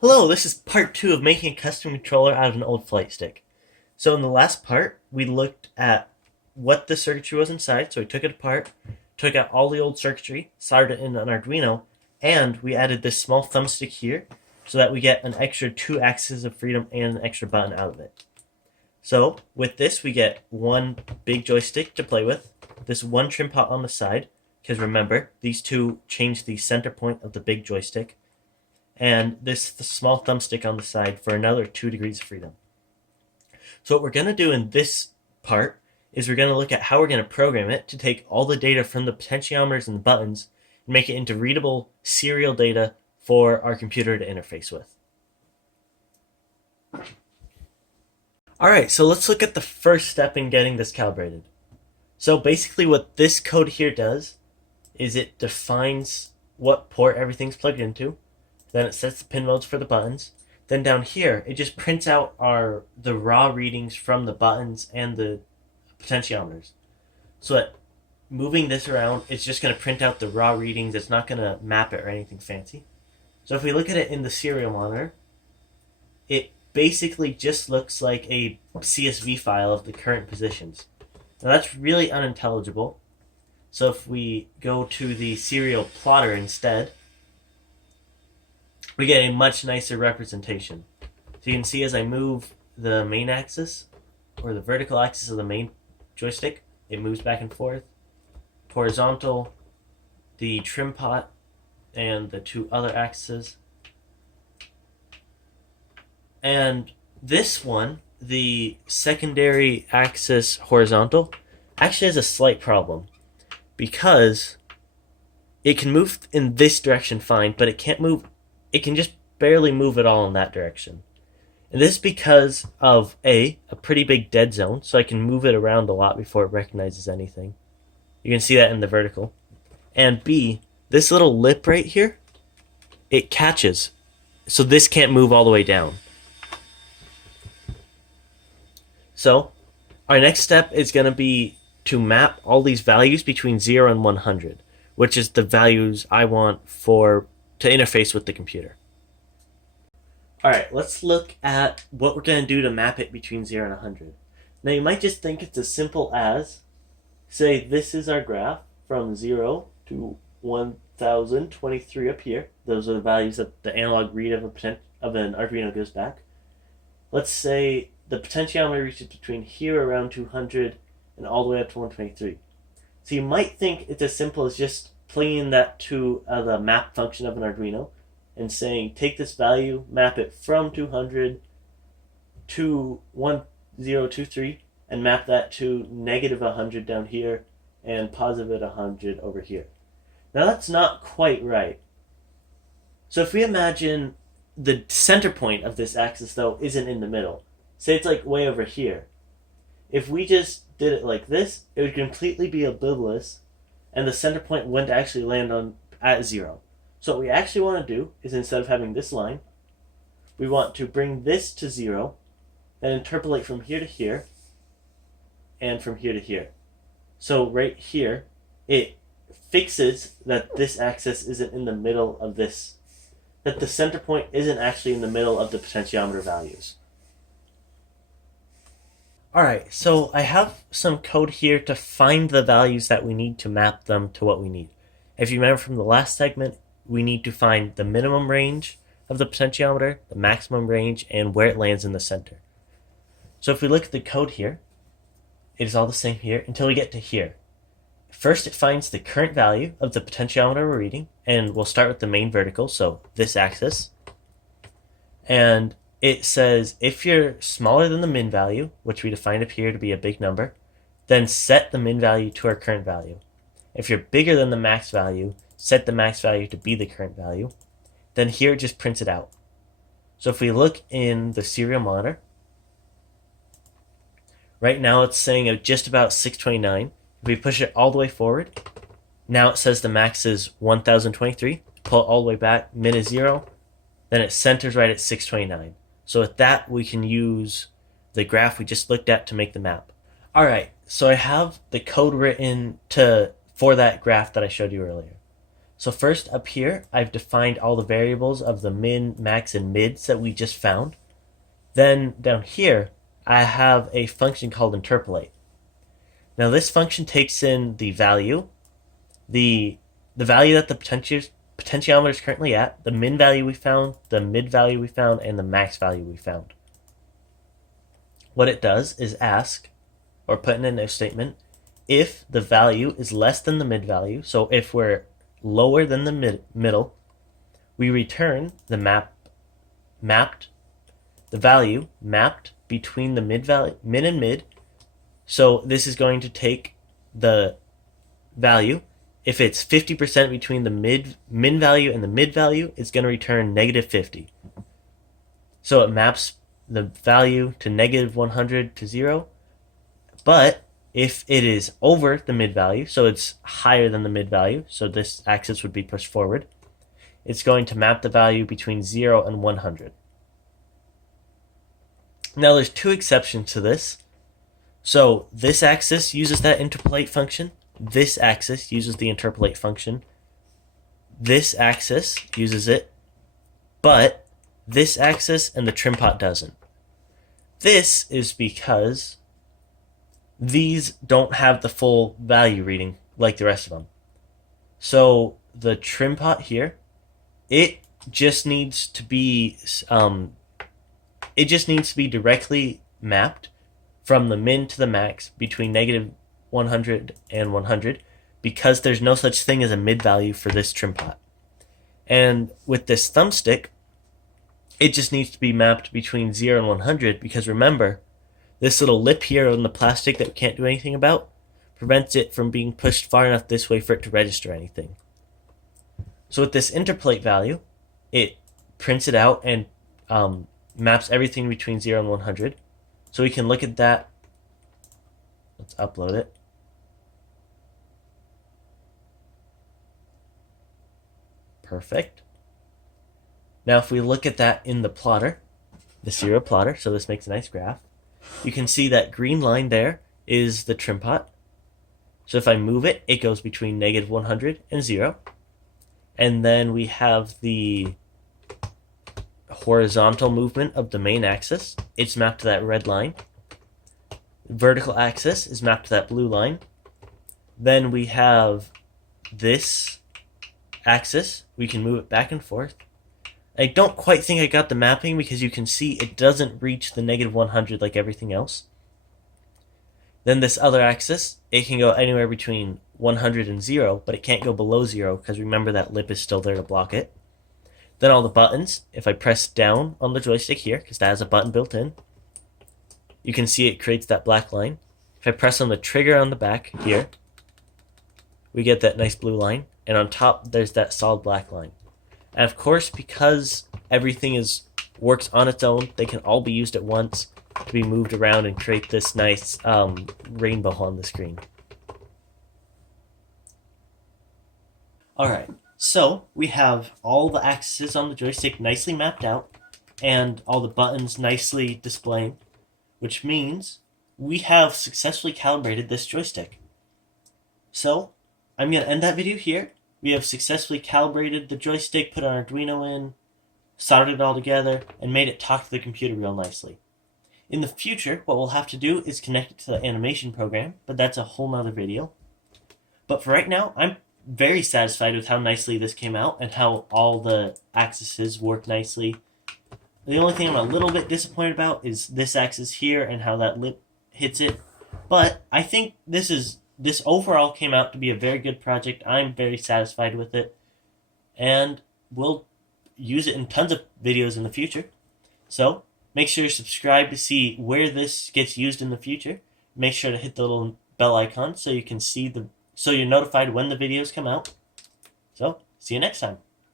Hello, this is part 2 of making a custom controller out of an old flight stick. So in the last part, we looked at what the circuitry was inside, so we took it apart, took out all the old circuitry, soldered it in an Arduino, and we added this small thumbstick here so that we get an extra 2 axes of freedom and an extra button out of it. So with this, we get one big joystick to play with, this one trim pot on the side, because remember, these two change the center point of the big joystick, and this small thumbstick on the side for another 2 degrees of freedom. So what we're going to do in this part is we're going to look at how we're going to program it to take all the data from the potentiometers and the buttons and make it into readable serial data for our computer to interface with. Alright, so let's look at the first step in getting this calibrated. So basically what this code here does is it defines what port everything's plugged into. Then it sets the pin modes for the buttons. Then down here, it just prints out the raw readings from the buttons and the potentiometers. So that moving this around, it's just going to print out the raw readings. It's not going to map it or anything fancy. So if we look at it in the serial monitor, it basically just looks like a CSV file of the current positions. Now that's really unintelligible. So if we go to the serial plotter instead, we get a much nicer representation. So you can see as I move the main axis, or the vertical axis of the main joystick, it moves back and forth. Horizontal, the trim pot, and the 2 other axes. And this one, the secondary axis horizontal, actually has a slight problem, because it can move in this direction fine, but it can just barely move at all in that direction. And this is because of a pretty big dead zone, so I can move it around a lot before it recognizes anything. You can see that in the vertical. And B, this little lip right here, it catches, so this can't move all the way down. So our next step is going to be to map all these values between 0 and 100, which is the values I want to interface with the computer. Alright, let's look at what we're going to do to map it between 0 and 100. Now you might just think it's as simple as, say this is our graph from 0 to 1023 up here. Those are the values that the analog read of an Arduino goes back. Let's say the potentiometer reaches between here around 200 and all the way up to 123. So you might think it's as simple as just plugging that to the map function of an Arduino and saying, take this value, map it from 200 to 1023, and map that to negative 100 down here and positive 100 over here. Now that's not quite right. So if we imagine the center point of this axis, though, isn't in the middle. Say it's like way over here. If we just did it like this, it would completely be oblivious, and the center point wouldn't actually land at 0. So what we actually want to do is, instead of having this line, we want to bring this to 0, and interpolate from here to here, and from here to here. So right here, it fixes that this axis isn't in the middle of this, that the center point isn't actually in the middle of the potentiometer values. Alright, so I have some code here to find the values that we need to map them to what we need. If you remember from the last segment, we need to find the minimum range of the potentiometer, the maximum range, and where it lands in the center. So if we look at the code here, it is all the same here until we get to here. First, it finds the current value of the potentiometer we're reading, and we'll start with the main vertical, so this axis. And it says if you're smaller than the min value, which we define up here to be a big number, then set the min value to our current value. If you're bigger than the max value, set the max value to be the current value. Then here it just prints it out. So if we look in the serial monitor, right now it's saying just about 629. If we push it all the way forward, now it says the max is 1023. Pull it all the way back, min is 0. Then it centers right at 629. So with that, we can use the graph we just looked at to make the map. Alright, so I have the code written for that graph that I showed you earlier. So first up here, I've defined all the variables of the min, max, and mids that we just found. Then down here, I have a function called interpolate. Now this function takes in the value, the value that the potentiometer is currently at, the min value we found, the mid value we found, and the max value we found. What it does is ask, or put in an if statement, if the value is less than the mid value, so if we're lower than the middle, we return the value mapped between the min and mid. So this is going to take the value. If it's 50% between the min value and the mid value, it's going to return negative 50. So it maps the value to negative 100 to 0. But if it is over the mid value, so it's higher than the mid value, so this axis would be pushed forward, it's going to map the value between 0 and 100. Now there's two exceptions to this. So this axis uses that interpolate function. This axis uses the interpolate function. This axis uses it, but this axis and the trim pot doesn't. This is because these don't have the full value reading like the rest of them. So the trim pot here, it just needs to be directly mapped from the min to the max between negative 100 and 100 because there's no such thing as a mid value for this trim pot. And with this thumbstick, it just needs to be mapped between 0 and 100 because remember, this little lip here on the plastic that we can't do anything about prevents it from being pushed far enough this way for it to register anything. So with this interpolate value, it prints it out and maps everything between 0 and 100. So we can look at that. Let's upload it. Perfect. Now if we look at that in the plotter, the serial plotter, so this makes a nice graph, you can see that green line there is the trim pot. So if I move it, it goes between negative 100 and 0. And then we have the horizontal movement of the main axis. It's mapped to that red line. Vertical axis is mapped to that blue line. Then we have this axis. We can move it back and forth. I don't quite think I got the mapping because you can see it doesn't reach the negative 100 like everything else. Then this other axis, it can go anywhere between 100 and 0, but it can't go below 0 because remember that lip is still there to block it. Then all the buttons, if I press down on the joystick here, because that has a button built in, you can see it creates that black line. If I press on the trigger on the back here, we get that nice blue line, and on top there's that solid black line. And of course, because everything works on its own, they can all be used at once to be moved around and create this nice rainbow on the screen. Alright, so we have all the axes on the joystick nicely mapped out and all the buttons nicely displayed, which means we have successfully calibrated this joystick. So I'm going to end that video here. We have successfully calibrated the joystick, put our Arduino in, soldered it all together, and made it talk to the computer real nicely. In the future, what we'll have to do is connect it to the animation program, but that's a whole nother video. But for right now, I'm very satisfied with how nicely this came out and how all the axes work nicely. The only thing I'm a little bit disappointed about is this axis here and how that lip hits it. But I think this overall came out to be a very good project. I'm very satisfied with it. And we'll use it in tons of videos in the future. So make sure to subscribe to see where this gets used in the future. Make sure to hit the little bell icon so you can see so you're notified when the videos come out. So see you next time.